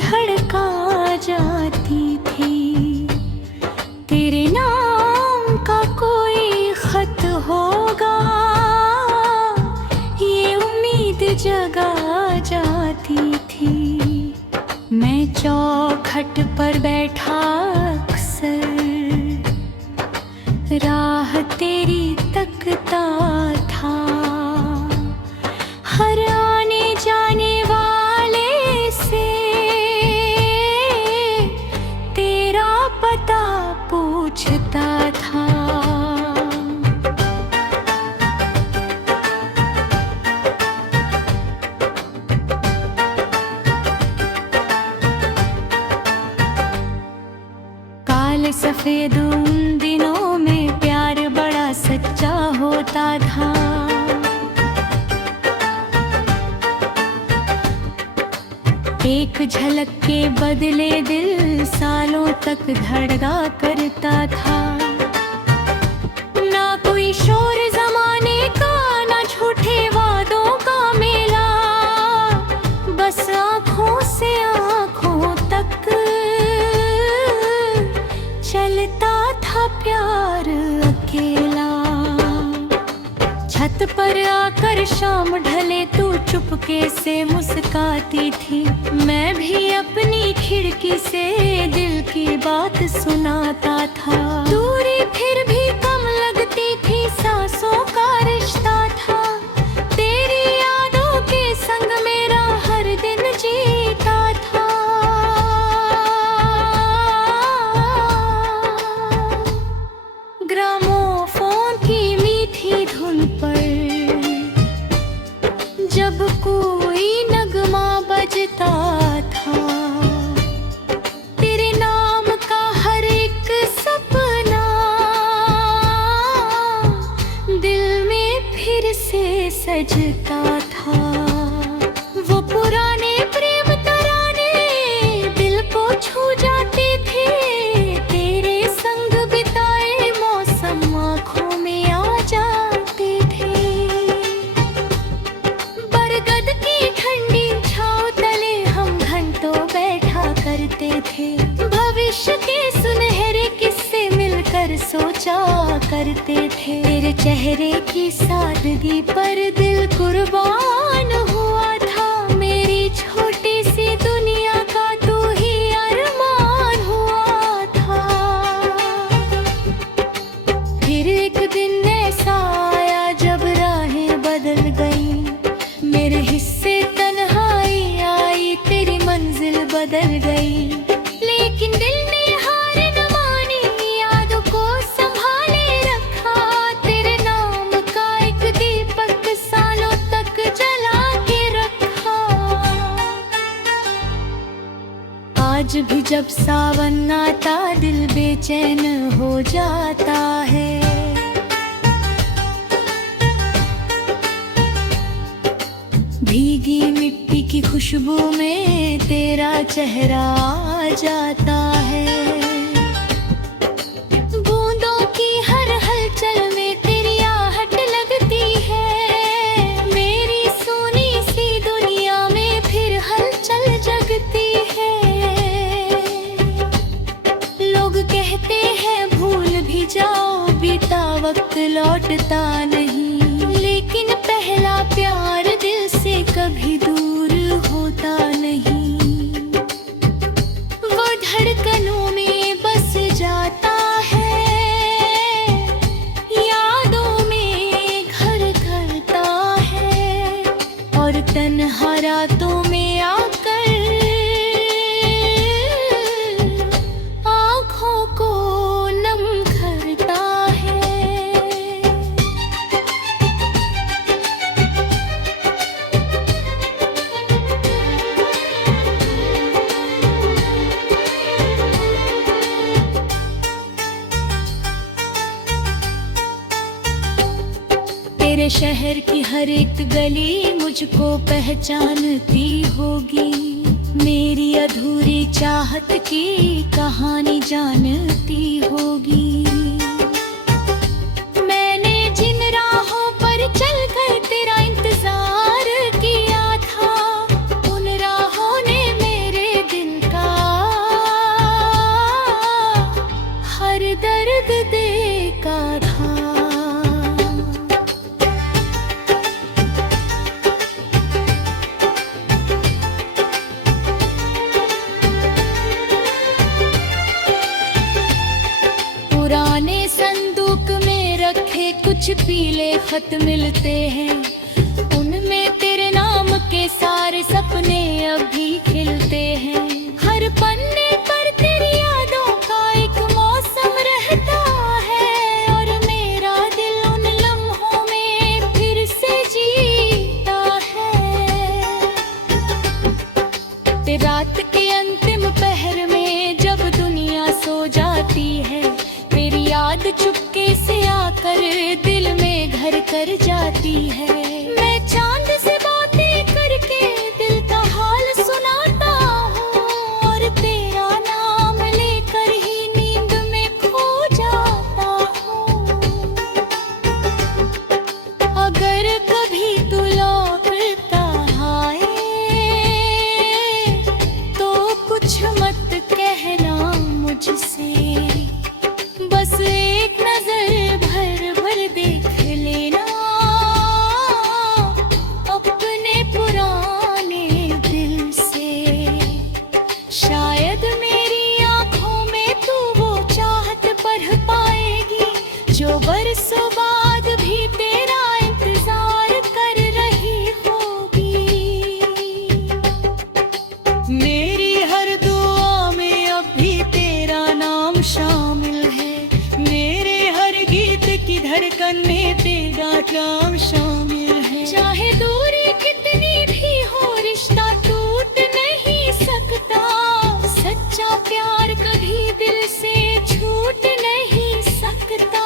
धड़का जाती थी। तेरे नाम का कोई खत होगा, ये उम्मीद जगा जाती थी। मैं चौखट पर बैठा अक्सर राह तेरी तकता था। हर आने जाने वाले से तेरा पता पूछता था। काले सफेद उन दिनों में प्यार बड़ा सच्चा होता था। एक झलक के बदले दिल सालों तक धड़का करता था। ना कोई शोर जमाने का, ना झूठे वादों का मेला, बस आँखों से आँखों तक चलता था प्यार अकेला। छत पर आकर शाम ढले तू चुपके से मुस्काती थी। मैं भी अपनी खिड़की से दिल की बात सुनाता था। दूरी फिर भी कम लगती थी, सांसों का रिश्ता था। तेरी यादों के संग मेरा हर दिन जीता था। ग्रामोफोन की मीठी धुन पर जब कोई नगमा बजता था, तेरे नाम का हर एक सपना दिल में फिर से सजता था। वो पुराने प्रेम तराने दिल को छू जाते थे। तेरे संग बिताए मौसम आँखों में आ जाते थे। बरगद की ठंडी छाँव तले हम घंटों बैठा करते थे। भविष्य के सुनहरे किस्से मिलकर सोचा करते थे। तेरे चेहरे की सादगी पर दिल कुर्बान हुआ था। मेरी छोटी सी दुनिया का तू ही अरमान हुआ था। फिर एक दिन ऐसा आया जब राहें बदल गईं। मेरे हिस्से तन्हाई आई, तेरी मंजिल बदल गई। लेकिन दिल ने हार न मानी, यादों को संभाले रखा। तेरे नाम का एक दीपक सालों तक जला के रखा। आज भी जब सावन आता दिल बेचैन हो जाता है। भीगी मिट्टी की खुशबू में तेरा चेहरा आ जाता है। बूंदों की हर हलचल में तेरी आहट लगती है। मेरी सोनी सी दुनिया में फिर हलचल जगती है। लोग कहते हैं भूल भी जाओ, बीता वक्त लौटता नहीं। लेकिन पहला प्यार दिल से कभी दूर होता नहीं। वो धड़कनों में बस जाता है, यादों में घर करता है। और तन्हा रातों में आकर आँखों को नम करता है। तेरे शहर की हर एक गली मुझको पहचानती होगी। मेरी अधूरी चाहत की कहानी जानती होगी। मैंने जिन राहों पर चलकर तेरा इंतजार किया था, उन राहों ने मेरे दिल कुछ पीले खत मिलते हैं, उनमें तेरे नाम के सारे सपने अभी खिलते हैं। हर पन्ने पर तेरी यादों का एक मौसम रहता है, और मेरा दिल उन लम्हों में फिर से जीता है। ते रात के अंतिम पहर में जब दुनिया सो जाती है, तेरी याद चुपके से आकर दिल में घर कर जाती है। मैं चांद से बातें करके दिल का हाल सुनाता हूँ, और तेरा नाम लेकर ही नींद में खो जाता हूँ। अगर कभी तू लौटता आए तो कुछ मत कहना मुझसे, बस एक नजर भर देख लेना अपने पुराने दिल से। शायद मेरी आंखों में तू वो चाहत पढ़ पाएगी जो बरसों बाद भी तेरा इंतजार कर रही होगी। मेरी हर दुआ में अब भी तेरा नाम शामिल है, मेरे हर गीत की धड़कन में तेरा नाम शामिल है। चाहे दूरी कितनी भी हो रिश्ता टूट नहीं सकता, सच्चा प्यार कभी दिल से छूट नहीं सकता।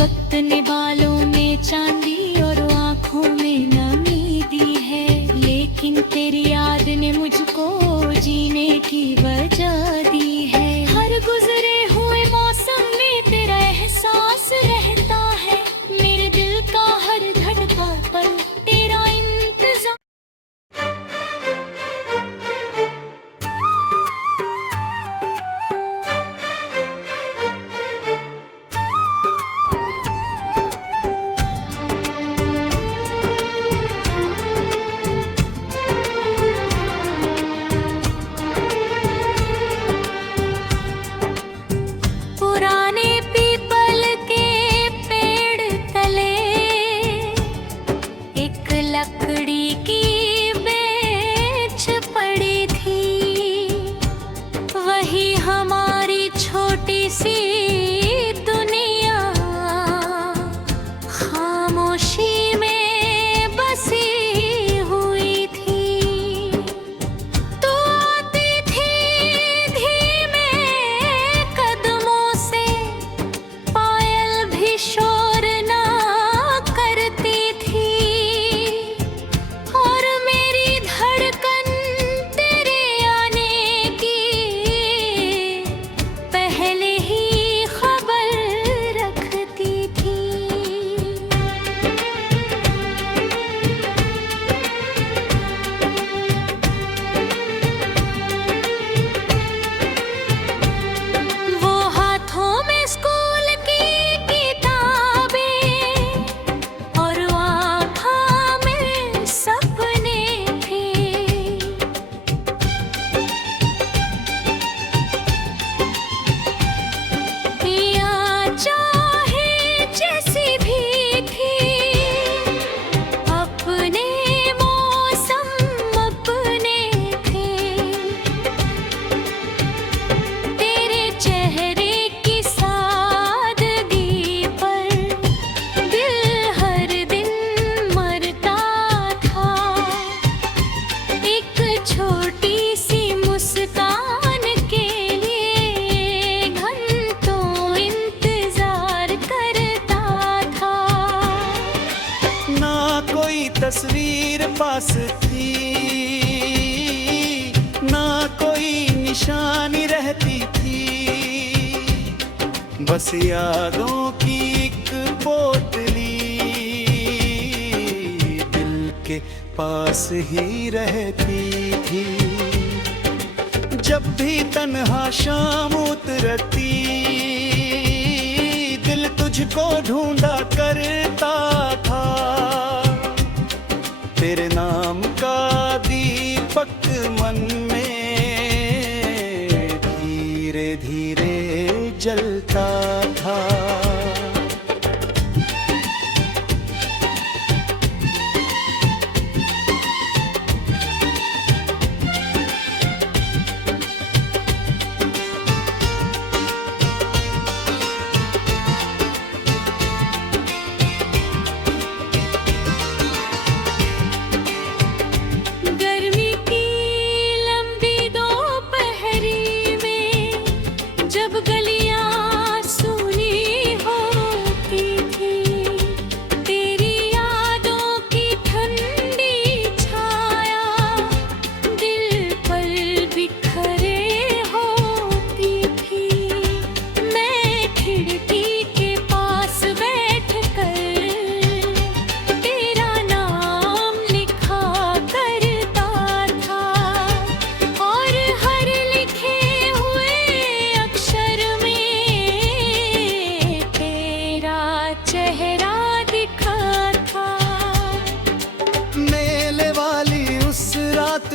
वक्त ने बालों में चांदी और आंखों में नमी दी है, लेकिन तेरी याद ने मुझको जीने की वजह दी है। हर गुजरे हुए मौसम में तेरा एहसास रहता है, मेरे दिल का हर धड़कन पर तेरा इंतजार। पुराने पीपल के पेड़ तले एक लकड़ी की बेंच पड़ी थी, वही हमारी छोटी सी दुनिया खामोशी में बसी हुई थी। तो आती थी धीमे कदमों से, पायल भी शोर ना करती थी, और मेरी धड़कन तेरे आने की पहले ही खबर रखती थी। वो हाथों में स्कूल की किताबें और आँखों में सपने थे। या चाहे जैसी भी थी, अपने मौसम अपने थे। तेरे चेहरे की सादगी पर दिल हर दिन मरता था। एक छोटी सी मुस्कान के लिए घंटों इंतजार करता था। ना कोई तस्वीर पास थी, ना कोई निशानी रहती थी, बस यादों की एक पोटली दिल के पास ही रहती थी। जब भी तन्हा शाम उतरती, दिल तुझको ढूंढा करता था। तेरे नाम का दीपक मन में धीरे धीरे जलता था।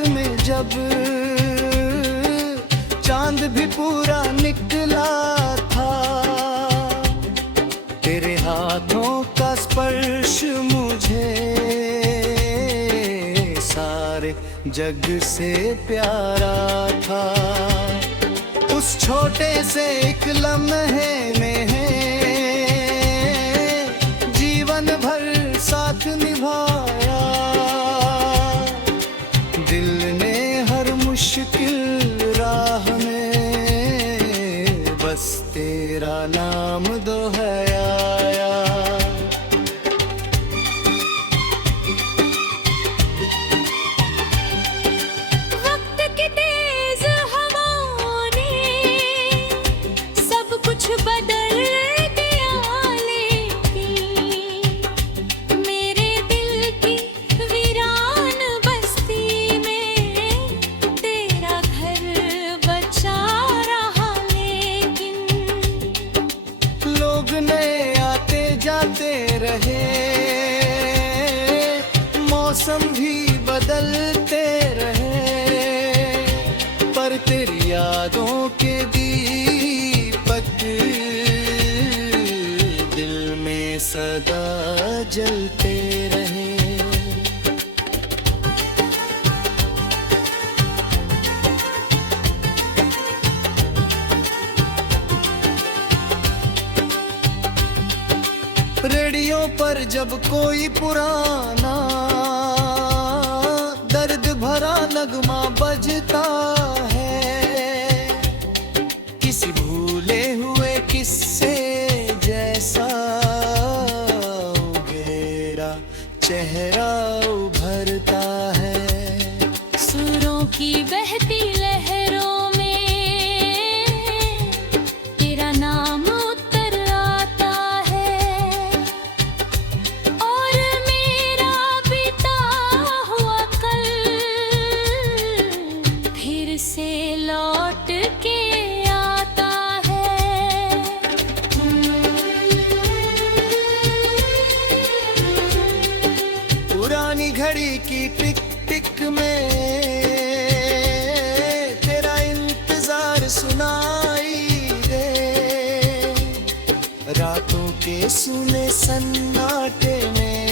में जब चांद भी पूरा निकला था, तेरे हाथों का स्पर्श मुझे सारे जग से प्यारा था। उस छोटे से एक लम्हे में है जीवन भर साथ निभाया। दिल ने हर मुश्किल राह में बस तेरा नाम दोहराया। वक्त की तेज हवाओं ने सब कुछ बदल दिया, लेकिन मेरे दिल की वीरान बस्ती में तेरा घर बचा रहा। लेकिन लोग नए आते जाते रहे, मौसम भी बदलते रहे, पर तेरी यादों के दीपक दिल में सदा जलते रहे। रेडियो पर जब कोई पुराना दर्द भरा नगमा बजता है, किसी भूले हुए किस्से जैसा मेरा चेहरा उभरता है। सुरों की बहती लहरों में तेरा नाम उतर आता है, और मेरा बीता हुआ कल फिर से लौट के आता है। पुरानी घड़ी की टिक टिक में तेरा इंतजार सुनाई दे, रातों के सुने सन्नाटे में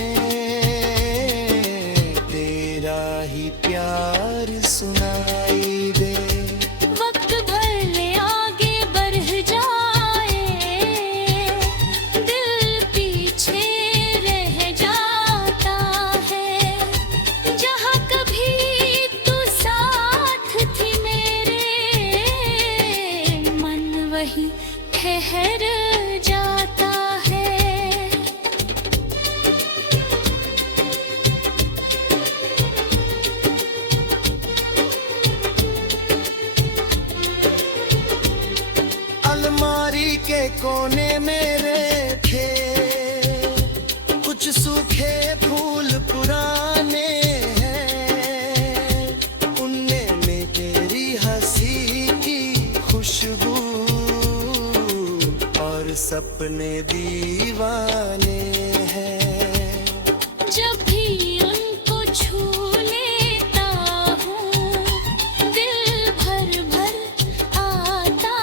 तेरा ही प्यार सुनाई दे। वक्त भर ले आगे बढ़ जाए, दिल पीछे रह जाता है। जहाँ कभी तू साथ थी मेरे, मन वही ठहर जाता है। अलमारी के कोने मेरे थे कुछ सूखे फूल पुराने हैं, उनमें में तेरी हंसी की खुशबू और सपने दीवाने हैं। जब भी उनको छू लेता हूँ, दिल भर भर आता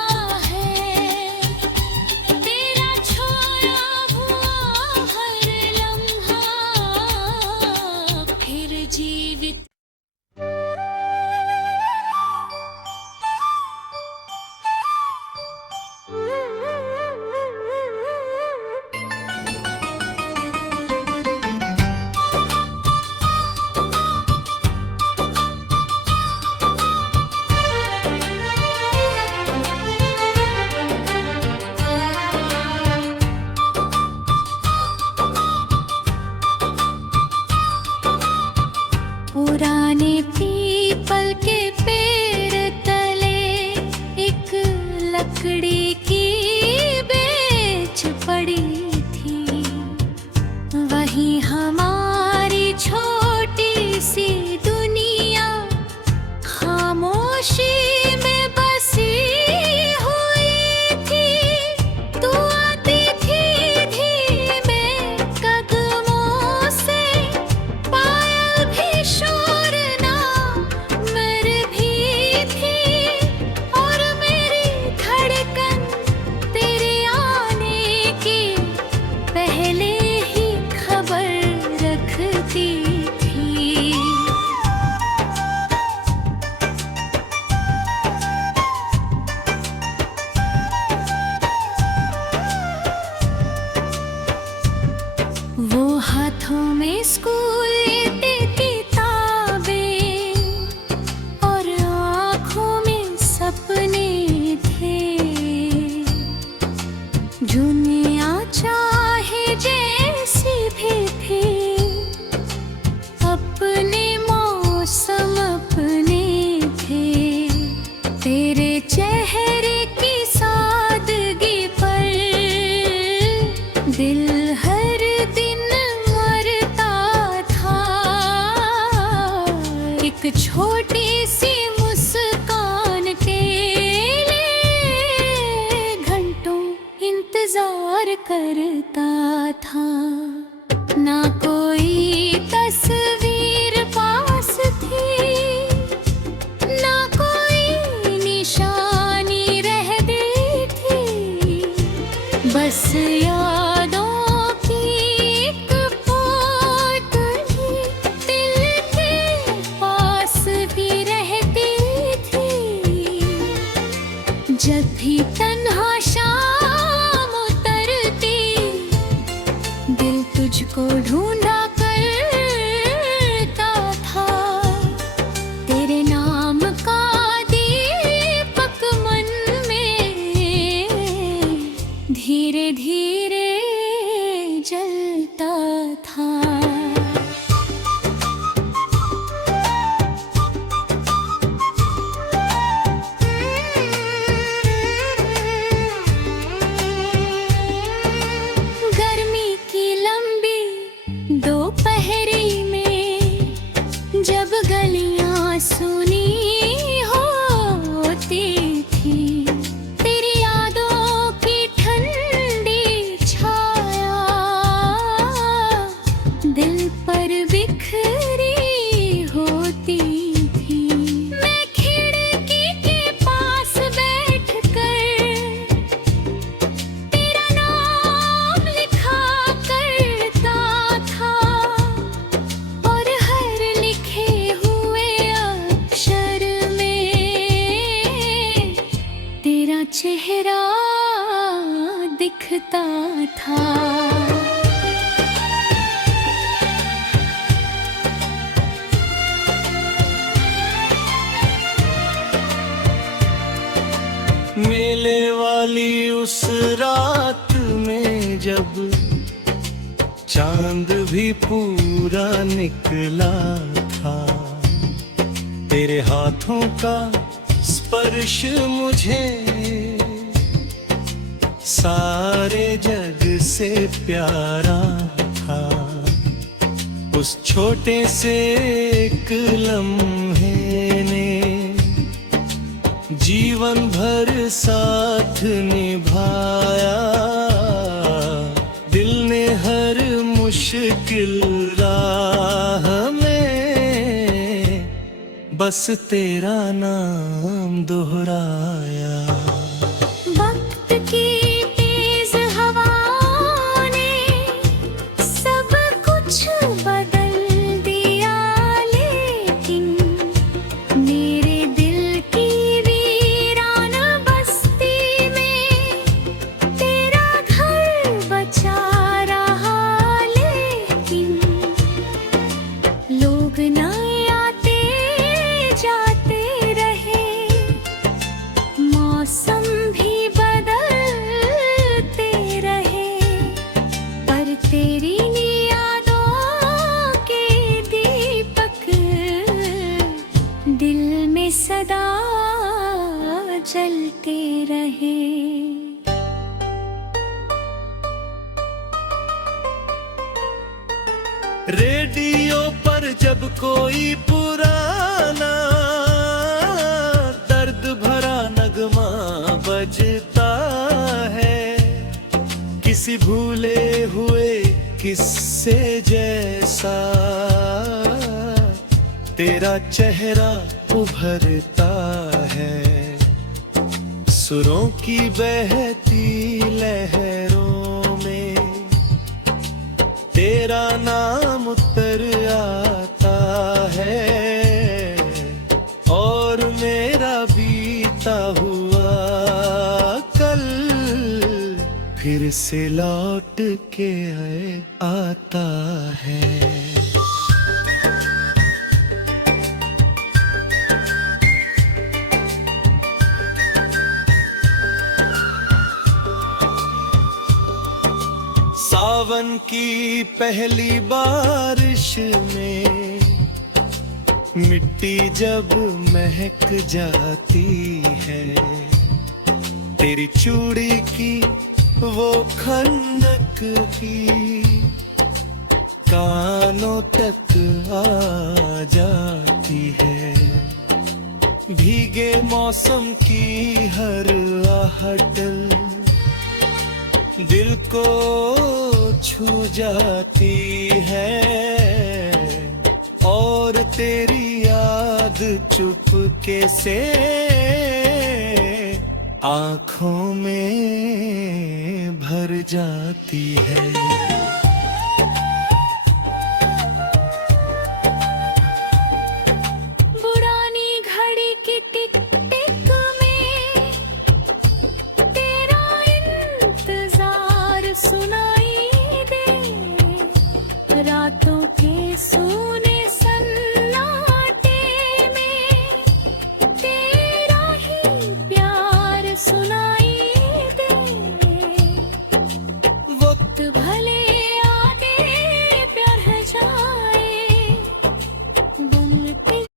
है। तेरा छोया हुआ हर लम्हा फिर जीवित। पुराने पीपल के पेड़ तले एक लकड़ी की बेंच पड़ी थी, वहीं हमारी छोटी सी दुनिया खामोशी में बसी हुई थी। तू आती थी धीमे कदमों से, पायल भी शोर ना एक छोटी सी मुस्कान के लिए घंटों इंतजार करता था। ना कोई तस्वीर पास थी, ना कोई निशानी रह गई थी, बस यादों की एक पोतली दिल के पास भी रहती थी। जब भी तन्हा शाम उतरती, दिल तुझको ढूंढा करता था। तेरे नाम का दीपक मन में धीरे धीरे जलता था। गर्मी की लंबी दोपहरी में जब गलियां सुनी होती थी, तेरी यादों की ठंडी छाया दिल पर बिखरी होती थी। मैं खिड़की के पास बैठकर तेरा नाम लिखा करता था, और हर लिखे हुए अक्षर में तेरा चेहरा दिखता था। मेले वाली उस रात में जब चांद भी पूरा निकला था, तेरे हाथों का स्पर्श मुझे सारे जग से प्यारा था। उस छोटे से एक लम्हे ने जीवन भर साथ निभाया। दिल ने हर मुश्किल राह में बस तेरा नाम दोहराया। वक्त की तेज हवाओं ने सब कुछ बदल दिया, लेकिन मेरे दिल की वीरान बस्ती में तेरा घर बचा रहा। लेकिन लोग न आते जाते रहे, मौसम भी बदलते रहे, पर तेरी यादों के दीपक दिल में सदा जलते रहे। रेडियो पर जब कोई पुराना दर्द भरा नगमा बजता है, किसी भूले हुए किस्से जैसा तेरा चेहरा उभरता है। सुरों की बहती लहरों में तेरा नाम उतर आता है, और मेरा बीता हुआ कल फिर से लौट के आता है। सावन की पहली बारिश में मिट्टी जब महक जाती है, तेरी चूड़ी की वो खनक भी कानों तक आ जाती है। भीगे मौसम की हर आहट दिल को छू जाती है, और तेरी याद चुपके से आँखों में भर जाती है।